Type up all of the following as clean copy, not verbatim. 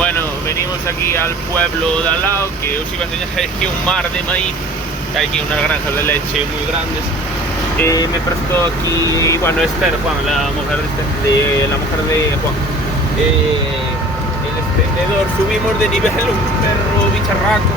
Bueno, venimos aquí al pueblo de al lado, que os iba a enseñar aquí un mar de maíz, que hay aquí unas granjas de leche muy grandes. Me prestó aquí, bueno, Esther, Juan, la mujer de Juan, el extendedor. Subimos de nivel un perro bicharraco,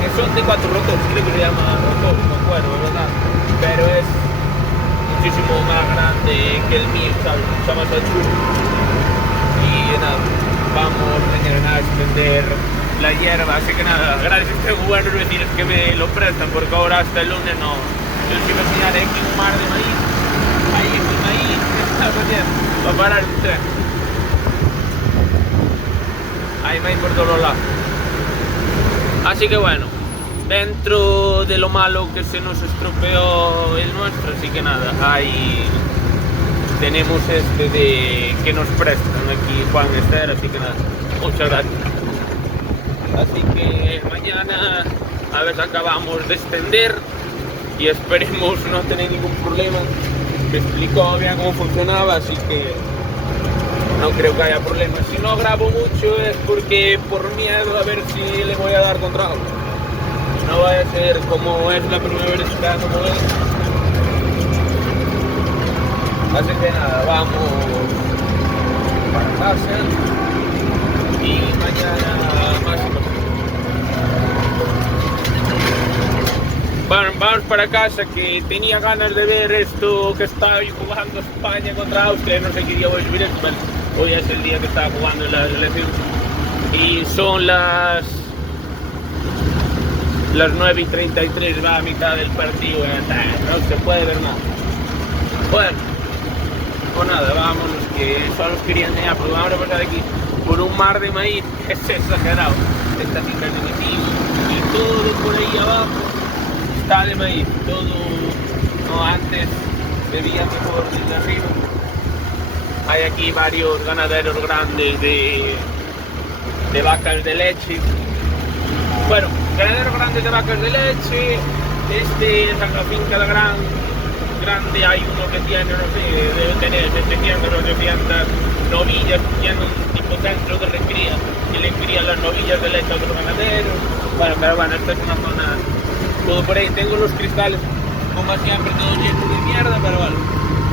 que son de 4 rotos, creo que se llama rotor, no acuerdo, ¿verdad? Pero es muchísimo más grande que el mío, ¿sabes? Mucho más ancho. Y nada, vamos mañana a extender la hierba, así que nada, gracias a estos buenos vecinos que me lo prestan, porque ahora hasta el lunes no. Yo os iba a enseñar aquí un mar de maíz, ahí aquí maíz, ¿qué está haciendo? Va a parar un tren. Hay maíz por todos lados. Así que bueno, dentro de lo malo que se nos estropeó el nuestro, así que nada, ahí tenemos este de que nos prestan aquí Juan Esther, así que nada, muchas gracias. Así que mañana a ver si acabamos de extender y esperemos no tener ningún problema. Me explicó bien cómo funcionaba, así que no creo que haya problemas. Si no grabo mucho es porque por miedo a ver si le voy a dar contra algo. No vaya a ser como es la primera vez que hago con él. Así que nada, vamos para casa y mañana más y más. Bueno, vamos para casa, que tenía ganas de ver esto que está hoy jugando España contra Austria. No sé qué día voy a subir esto, pero hoy es el día que está jugando en la selección. Y son las 9:33, va a mitad del partido. No se puede ver nada. Bueno, pues nada, vámonos, que solo os quería enseñar, porque vamos a pasar aquí por un mar de maíz. Es exagerado. Está sin vegetación y todo por ahí abajo está de maíz. Todo, no, antes veía mejor desde arriba. Hay aquí varios ganaderos grandes de vacas de leche. Bueno, ganaderos grandes de vacas de leche. Este es la finca de grande, hay uno que tiene, no sé, debe tener 700 o 800 novillas, tiene un tipo centro de recría, y le crían las novillas de leche a otros ganaderos. Bueno, pero bueno, esta es una zona, todo por ahí, tengo los cristales, como siempre, todo lleno de mierda, pero bueno,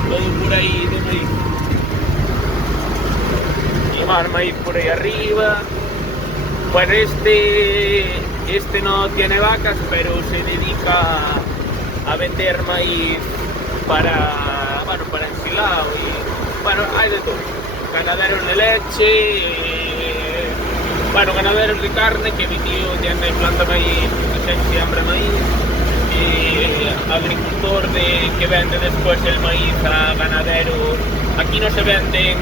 todo por ahí de maíz. Y más maíz por ahí arriba. Bueno, este no tiene vacas, pero se dedica a vender maíz para ensilado y bueno, hay de todo. Ganaderos de leche, ganaderos de carne, que mi tío tiene planta maíz, que siembra maíz, agricultor que vende después el maíz a ganaderos. Aquí no se venden,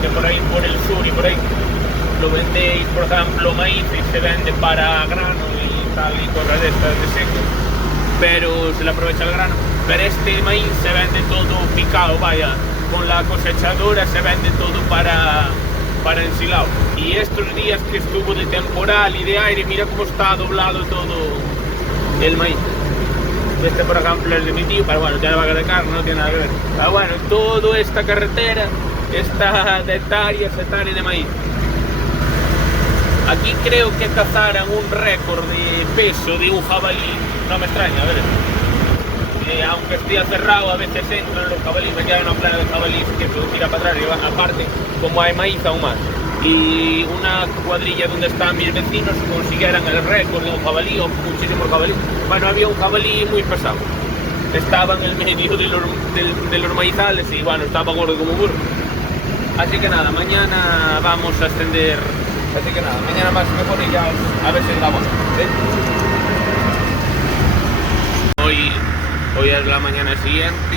que por ahí por el sur y por ahí lo vendéis, por ejemplo, maíz y se vende para grano y tal y cosas de estas de seco, pero se le aprovecha el grano. Pero este maíz se vende todo picado, vaya, con la cosechadora se vende todo para ensilado. Y estos días que estuvo de temporal y de aire, mira cómo está doblado todo el maíz. Este, por ejemplo, es de mi tío, pero bueno, tiene vaca de carne, no tiene nada que ver. Pero bueno, toda esta carretera está de hectáreas de maíz. Aquí creo que cazaran un récord de peso de un jabalí, no me extraña, a ver. Aunque esté cerrado, a veces entran los jabalíes, me queda una plana de jabalíes que se tira para atrás y van aparte, como hay maíz aún más. Y una cuadrilla donde están mis vecinos consiguieran el récord de un jabalí o muchísimos jabalíes. Bueno, había un jabalí muy pesado, estaba en el medio de los maizales y bueno, estaba gordo como burro. Así que nada, mañana vamos a extender. Así que nada, mañana más mejor y ya a ver si grabamos. Hoy es la mañana siguiente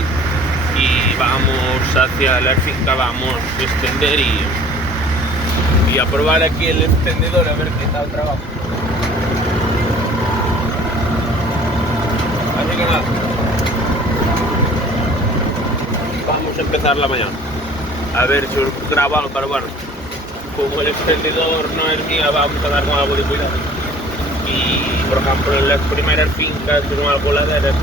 y vamos hacia la finca, vamos a extender y a probar aquí el extendedor a ver qué tal trabaja. Así que nada, vamos a empezar la mañana. A ver si os grabo algo, pero bueno, como el extendedor no es mío, vamos a dar con algo de cuidado. Y por ejemplo en las primeras fincas que son algo laderas,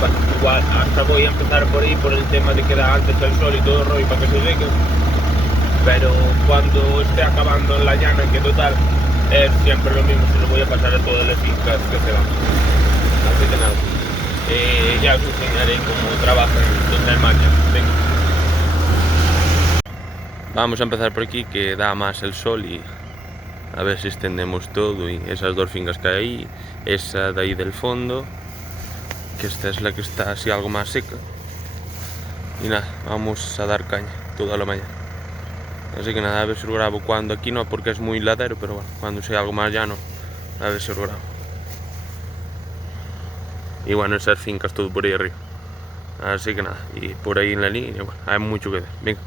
bueno, igual hasta voy a empezar por ahí por el tema de que da antes el sol y todo el rollo para que se seque. pero cuando esté acabando en la llana, que total es siempre lo mismo, se lo voy a pasar a todas las fincas que se van. Así que nada, ya os enseñaré cómo trabajan donde hay máquinas. Venga. Vamos a empezar por aquí, que da más el sol, y a ver si extendemos todo. Y esas dos fincas que hay ahí, esa de ahí del fondo, que esta es la que está así algo más seca. Y nada, vamos a dar caña toda la mañana. Así que nada, a ver si lo grabo cuando aquí no, porque es muy ladero, pero bueno, cuando sea algo más llano, a ver si lo grabo. Y bueno, esas fincas todo por ahí arriba. Así que nada, y por ahí en la línea, bueno, hay mucho que ver. Venga.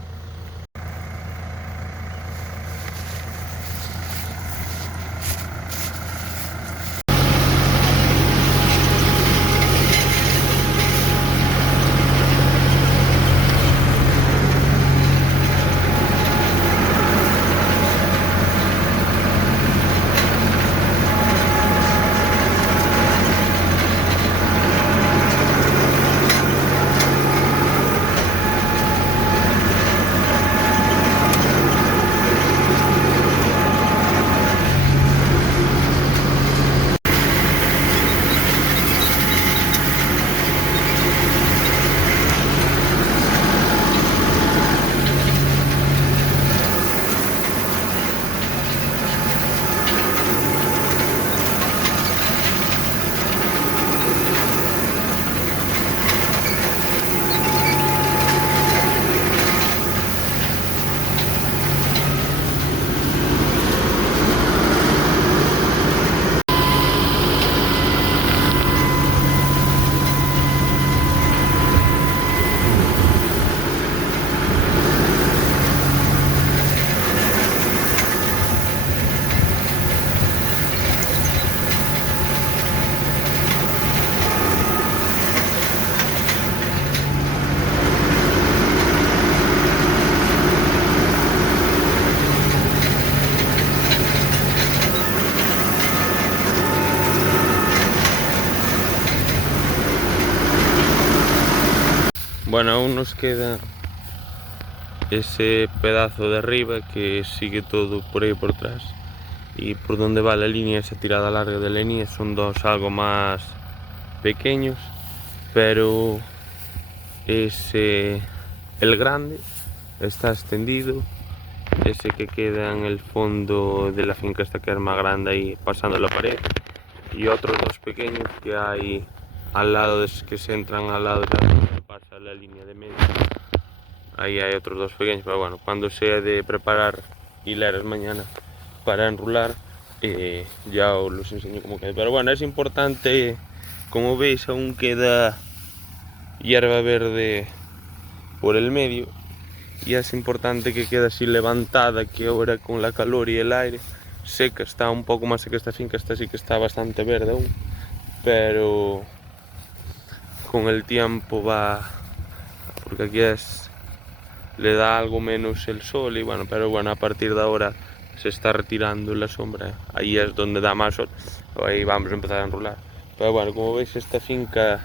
Bueno, aún nos queda ese pedazo de arriba que sigue todo por ahí por atrás, y por donde va la línea, esa tirada larga de línea, son dos algo más pequeños, pero ese, el grande, está extendido. Ese que queda en el fondo de la finca, esta que es más grande, ahí pasando la pared, y otros dos pequeños que hay al lado, que se entran al lado de pasa la línea de medio. Ahí hay otros dos pequeños, pero bueno, cuando sea de preparar hileras mañana para enrular, ya os los enseño cómo queda. Pero bueno, es importante, como veis aún queda hierba verde por el medio, y es importante que quede así levantada, que ahora con la calor y el aire seca, está un poco más seca esta finca. Esta sí que está bastante verde aún, pero con el tiempo va, porque aquí le da algo menos el sol, y bueno, pero bueno, a partir de ahora se está retirando la sombra, ahí es donde da más sol, ahí vamos a empezar a enrolar. Pero bueno, como veis, esta finca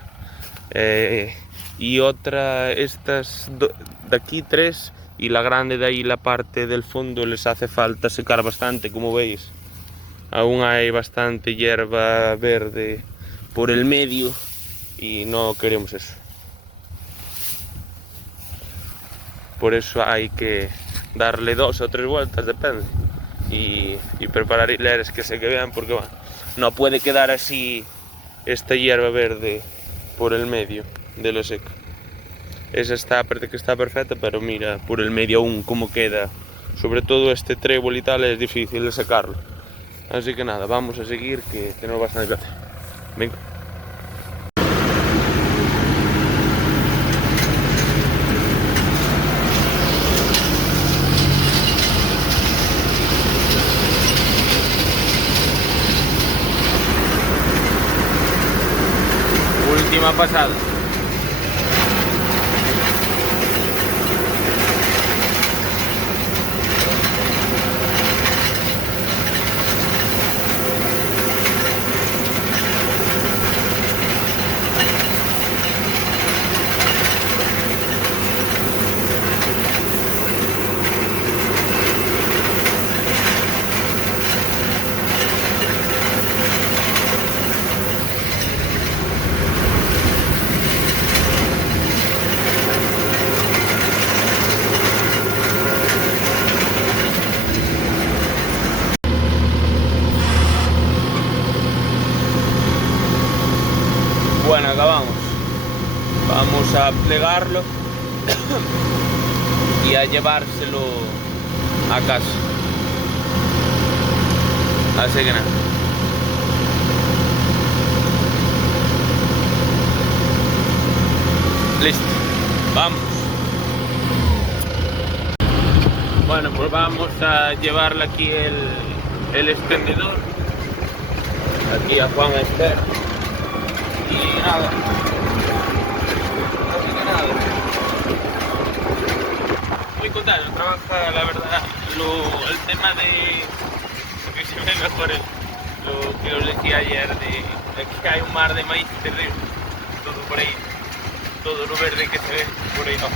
y otra, estas de aquí tres, y la grande de ahí, la parte del fondo, les hace falta secar bastante. Como veis, aún hay bastante hierba verde por el medio y no queremos eso. Por eso hay que darle 2 o 3 vueltas, depende, y preparar hileras que se vean, porque bueno, no puede quedar así esta hierba verde por el medio de lo seco. Esa está, parece que está perfecta, pero mira por el medio aún cómo queda, sobre todo este trébol y tal, es difícil de sacarlo. Así que nada, vamos a seguir, que tenemos bastante que hacer. Venga. Última pasada. acabamos. Vamos a plegarlo y a llevárselo a casa. Así que nada. Listo, vamos. Bueno, pues vamos a llevarle aquí el extendedor aquí a Juan Esther. Y nada, así que nada, muy contento. Trabaja, la verdad, el tema de que se ve mejor lo que os decía ayer, de que hay un mar de maíz terrible, todo por ahí, todo lo verde que se ve por ahí abajo.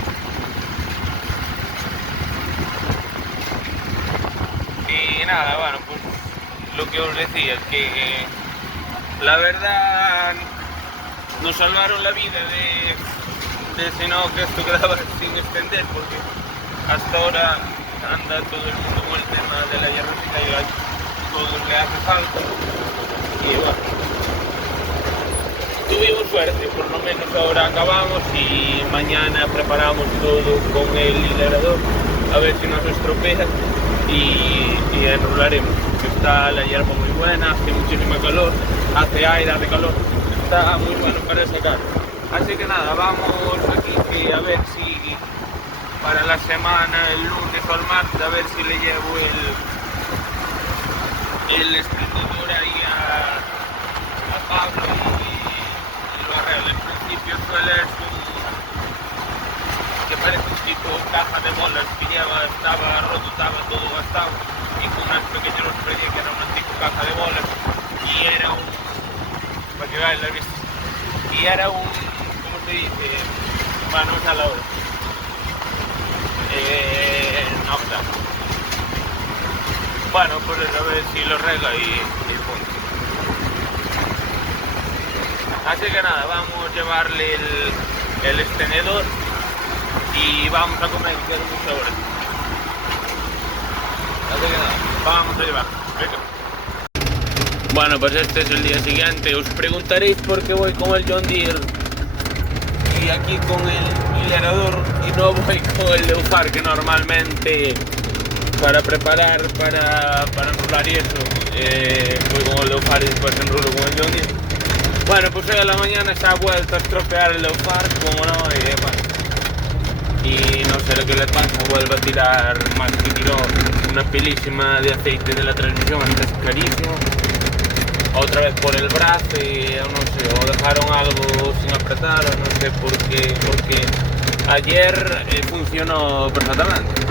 Y nada, bueno, pues lo que os decía, que la verdad nos salvaron la vida de si no que esto quedaba sin extender, porque hasta ahora anda todo el mundo con el tema de la hierrita y a todos le hace falta. Y bueno, tuvimos suerte, por lo menos ahora acabamos y mañana preparamos todo con el hilerador, a ver si nos estropea y enrolaremos. Está la hierba muy buena, hace muchísima calor, hace aire, hace calor, está muy bueno para sacar. Así que nada, vamos aquí a ver si para la semana, el lunes o el martes, a ver si le llevo el extendedor ahí a Pablo y lo arreglo. En principio suele ser que parece un tipo caja de bolas que estaba roto, estaba todo gastado, y con unas pequeñas los creía que era una tipo caja de bolas y era un, para que veáis la vista, y era un, ¿cómo se dice? Bueno, no a la hora. No está. Bueno, pues a ver si lo rega y punto. Así que nada, vamos a llevarle el extendedor y vamos a comer, que es mucha hora. Así que nada, vamos a llevar. Venga. Bueno, pues este es el día siguiente. Os preguntaréis por qué voy con el John Deere y aquí con el hilerador y no voy con el Leopard, que normalmente para preparar, para enrolar y eso, voy con el Leopard y después enrolo con el John Deere. Bueno, pues hoy a la mañana se ha vuelto a estropear el Leopard, como no, y no sé lo que le pasa, vuelve a tirar más que tiró una pilísima de aceite de la transmisión, antes carísimo, otra vez por el brazo y no sé, o dejaron algo sin apretar, o no sé por qué, porque ayer funcionó perfectamente,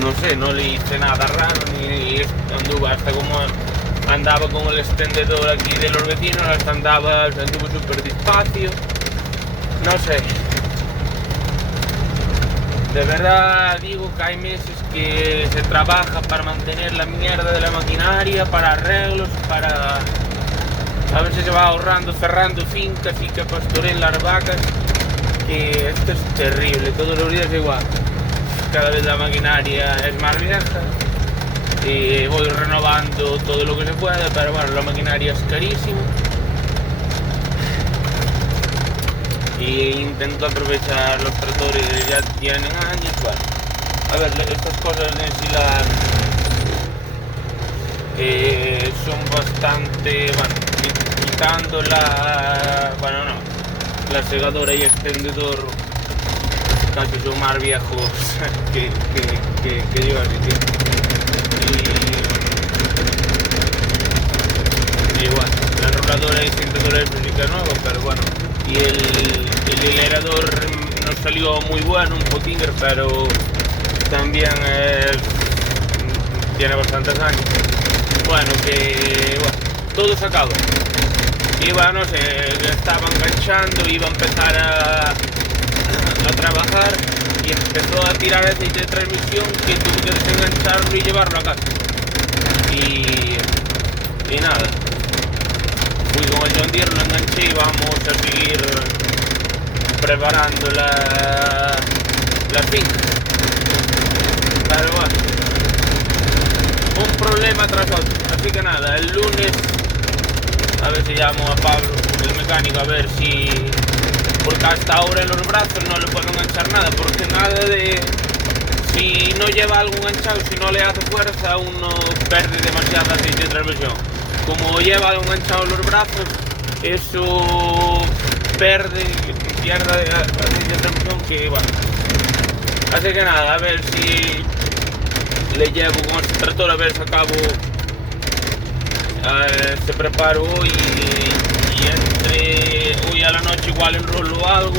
no sé, no le hice nada raro, ni anduvo hasta como andaba con el extendedor aquí de los vecinos, hasta anduvo súper despacio, no sé. De verdad digo que hay meses que se trabaja para mantener la mierda de la maquinaria, para arreglos, para a ver si se va ahorrando, cerrando fincas y que pastoreen las vacas, que esto es terrible, todos los días igual. Cada vez la maquinaria es más vieja y voy renovando todo lo que se puede, pero bueno, la maquinaria es carísima. Y intento aprovechar los tractores que ya tienen años. Bueno, a ver, estas cosas de ensilar son bastante, bueno, quitando la segadora y extendedor, casi son más viejos que yo así y bueno, la enroladora y extendedora es única nueva, pero bueno, y el hilerador nos salió muy bueno, un poquito, pero también tiene bastantes años. Bueno, todo se acabó. Iba, no sé, estaba enganchando, iba a empezar a trabajar y empezó a tirar aceite de transmisión que tuve que desengancharlo y llevarlo a casa. Y nada. Fui con el John Deere, lo enganché y vamos a seguir preparando la finca. Pero bueno, un problema tras otro. Así que nada, el lunes a ver si llamo a Pablo, porque mecánico a ver si... Porque hasta ahora en los brazos no le puedo enganchar nada, porque nada de... Si no lleva algo enganchado, si no le hace fuerza, uno pierde demasiada aceite de transmisión. Como lleva algo enganchado en los brazos, eso pierde aceite de transmisión, que bueno. Así que nada, a ver si le llevo con este tractor, a ver si acabo, se preparo hoy y entre hoy a la noche igual enrolo algo,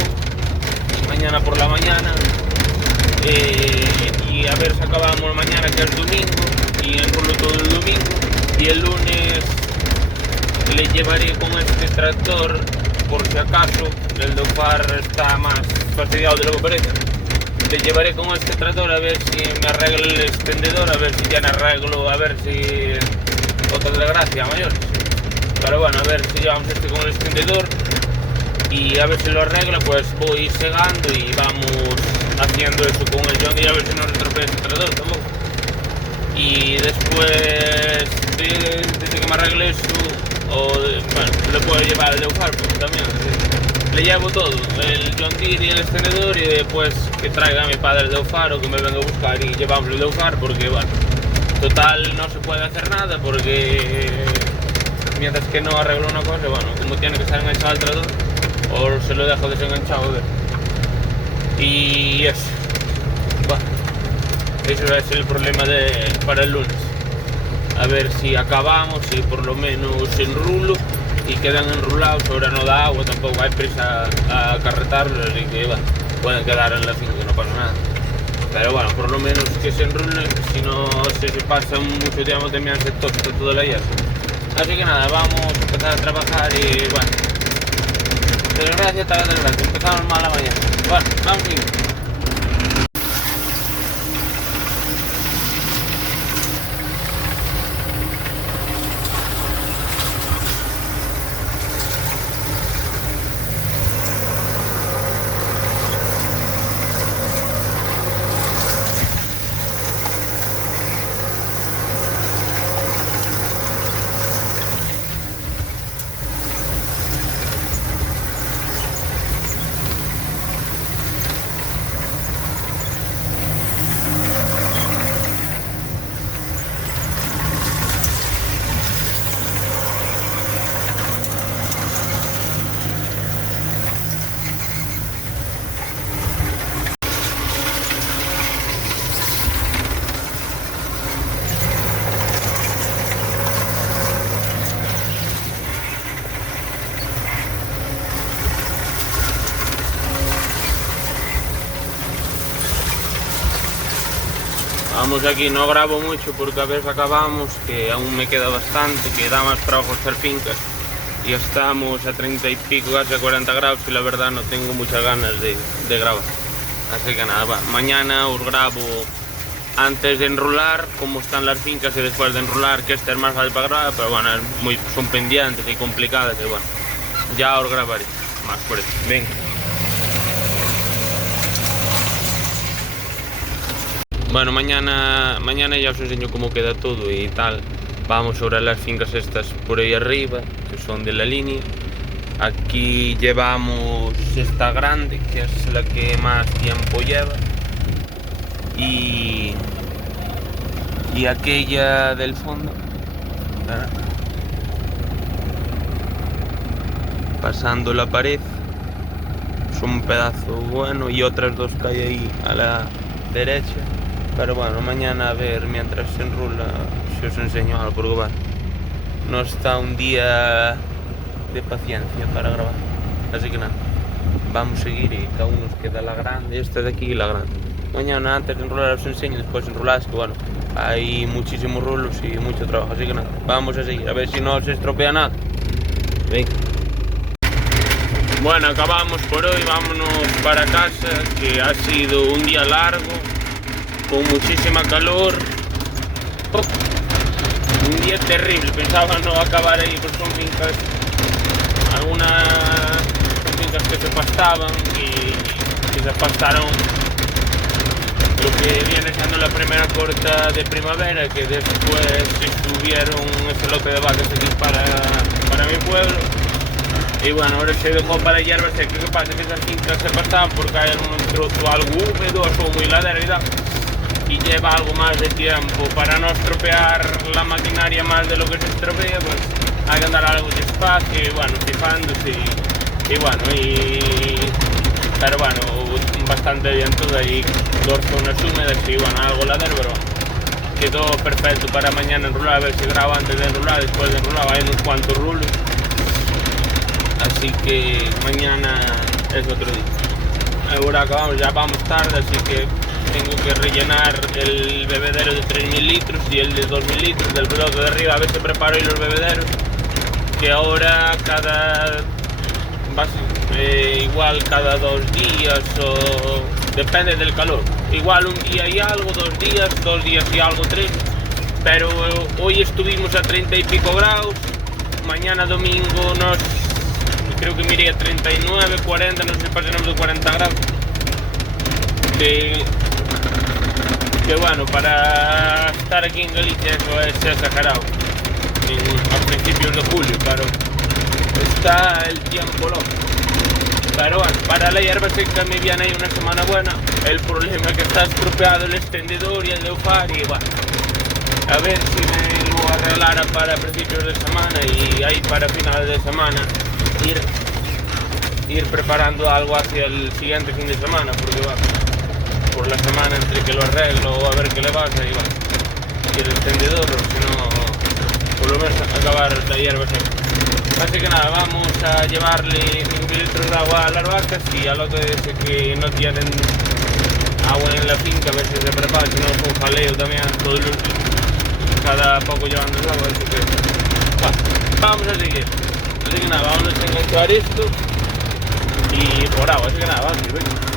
mañana por la mañana, y a ver si acabamos mañana, que es domingo, y enrolo todo el domingo, y el lunes le llevaré con este tractor por si acaso el Dauphin está más fastidiado de lo que parece. Le llevaré con este tractor a ver si me arregla el extendedor, a ver si tiene arreglo, a ver si otra desgracia mayor. Pero bueno, a ver si llevamos este con el extendedor y a ver si lo arregla, pues voy segando y vamos haciendo eso con el John Deere, a ver si no retropea este tractor tampoco. Y después de que me arregle eso, bueno, le puedo llevar el Dauphin pues, también. Le llevo todo, el John Deere y el extendedor, y después que traiga a mi padre el Dauphin o que me venga a buscar y llevamos el Dauphin, porque bueno, total no se puede hacer nada porque mientras que no arreglo una cosa, bueno, como tiene que estar enganchado al tractor, o se lo dejo desenganchado, y eso, bueno, eso es el problema para el lunes. A ver si acabamos y por lo menos enrulo y quedan enrulados, ahora no da agua, tampoco hay prisa a acarretarlos y que bueno, pueden quedar en la finca, que no pasa nada. Pero bueno, por lo menos que se enrulen, si no se pasa mucho tiempo también se toca todo la hierba. Así que nada, vamos a empezar a trabajar y bueno, desgracia, empezamos mal la mañana. Bueno, vamos a ir. Vamos aquí, no grabo mucho porque a veces acabamos, que aún me queda bastante, que da más trabajo hacer fincas y estamos a 30 y pico, casi a 40 grados y la verdad no tengo muchas ganas de grabar. Así que nada, mañana os grabo antes de enrolar cómo están las fincas y después de enrolar, que este es más fácil para grabar, pero bueno, son pendientes y complicadas y bueno, ya os grabaré más por eso. Venga. Bueno, mañana ya os enseño cómo queda todo y tal. Vamos sobre las fincas estas por ahí arriba, que son de la línea. Aquí llevamos esta grande, que es la que más tiempo lleva. Y aquella del fondo. Pasando la pared. Son un pedazo bueno y otras dos que hay ahí a la derecha. Pero bueno, mañana a ver, mientras se enrula, si os enseño algo, porque bueno, no está un día de paciencia para grabar. Así que nada, vamos a seguir y cada uno nos queda la grande, esta de aquí y la grande. Mañana antes de enrolar os enseño, después de enrolar, es que bueno, hay muchísimos rulos y mucho trabajo. Así que nada, vamos a seguir, a ver si no se estropea nada. Venga. Bueno, acabamos por hoy, vámonos para casa, que ha sido un día largo, con muchísima calor, un día terrible. Pensaba no acabar ahí, pues son fincas, algunas son fincas que se pastaban y se pastaron lo que viene siendo la primera corta de primavera, que después estuvieron ese lote de vacas aquí para mi pueblo, Y bueno, ahora se dejó para hierba seca. ¿Qué pasa? Que esas fincas se pasan porque hay un trozo algo húmedo, son muy ladera y tal. Y lleva algo más de tiempo. Para no estropear la maquinaria más de lo que se estropea, pues hay que andar algo despacio y bueno, fijándose y bueno, pero bueno, bastante bien todo ahí, dos zonas húmedas y bueno, algo ladero, pero quedó perfecto para mañana enrular, a ver si grabo antes de enrular, después de enrular, hay unos cuantos rulos, así que mañana es otro día. Ahora acabamos, ya vamos tarde, así que tengo que rellenar el bebedero de 3.000 litros y el de 2.000 litros del bloque de arriba, a ver si preparo ahí los bebederos, que ahora igual cada 2 días o depende del calor, igual un día y algo, 2 días y algo, 3, pero hoy estuvimos a 30 y pico grados, mañana domingo creo que me iría a 39, 40, no sé si pasaremos de 40 grados, que bueno, para estar aquí en Galicia eso es exagerado, a principios de julio, claro, está el tiempo loco. Pero bueno, para la hierba seca me viene ahí una semana buena. El problema es que está estropeado el extendedor y el leofar y bueno, a ver si me lo arreglara para principios de semana y ahí para finales de semana ir preparando algo hacia el siguiente fin de semana, porque bueno, por la semana entre que lo arreglo a ver qué le pasa y bueno, y el extendedor, o si no, por lo menos acabar la hierba seca. Así que nada, vamos a llevarle 5.000 litros de agua a las vacas y al otro dice que no tienen agua en la finca, a ver si se prepara, si no es un jaleo también, todos los días, cada poco llevando el agua, así que bueno, vamos a seguir. Así que nada, vamos a encontrar esto y por agua, así que nada, vamos a ir.